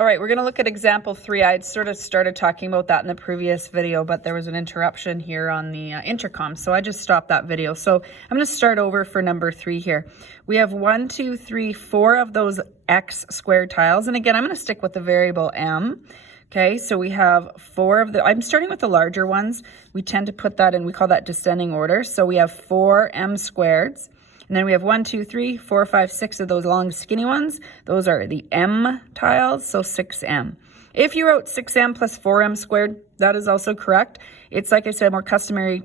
All right, we're going to look at example 3. I'd sort of started talking about that in the previous video, but there was an interruption here on the intercom, so I just stopped that video. So I'm going to start over for number 3 here. We have 1, 2, 3, 4 of those x squared tiles, and again, I'm going to stick with the variable m. Okay, so we have 4 of the, I'm starting with the larger ones. We tend to put that in, we call that descending order. So we have 4 m squareds. And then we have 1, 2, 3, 4, 5, 6 of those long skinny ones. Those are the m tiles, so 6m. If you wrote 6m plus 4m squared, that is also correct. It's, like I said, more customary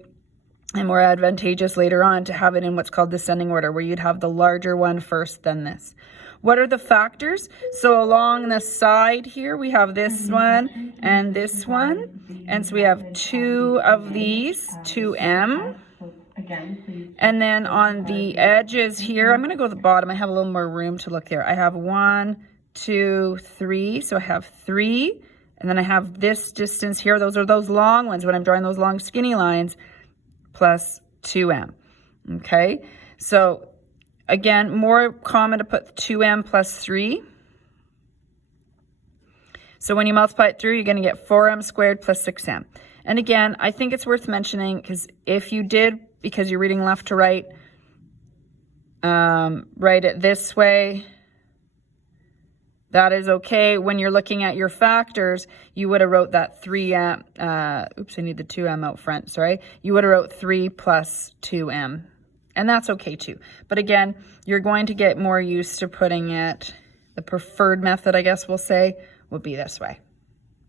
and more advantageous later on to have it in what's called descending order, where you'd have the larger one first, then this. What are the factors? So along the side here, we have this one and this one. And so we have 2 of these, 2m. And then on the edges here, I'm going to go to the bottom. I have a little more room to look there. I have 1, 2, 3. So I have 3. And then I have this distance here. Those are those long ones when I'm drawing those long skinny lines, plus 2m. Okay. So again, more common to put 2m plus 3. So when you multiply it through, you're going to get 4m squared plus 6m. And again, I think it's worth mentioning because if you did, because you're reading left to right, write it this way, that is okay. When you're looking at your factors, you would have wrote that 3m, oops, I need the 2m out front, sorry. You would have wrote 3 plus 2m, and that's okay too. But again, you're going to get more used to putting it, the preferred method, I guess we'll say, would be this way.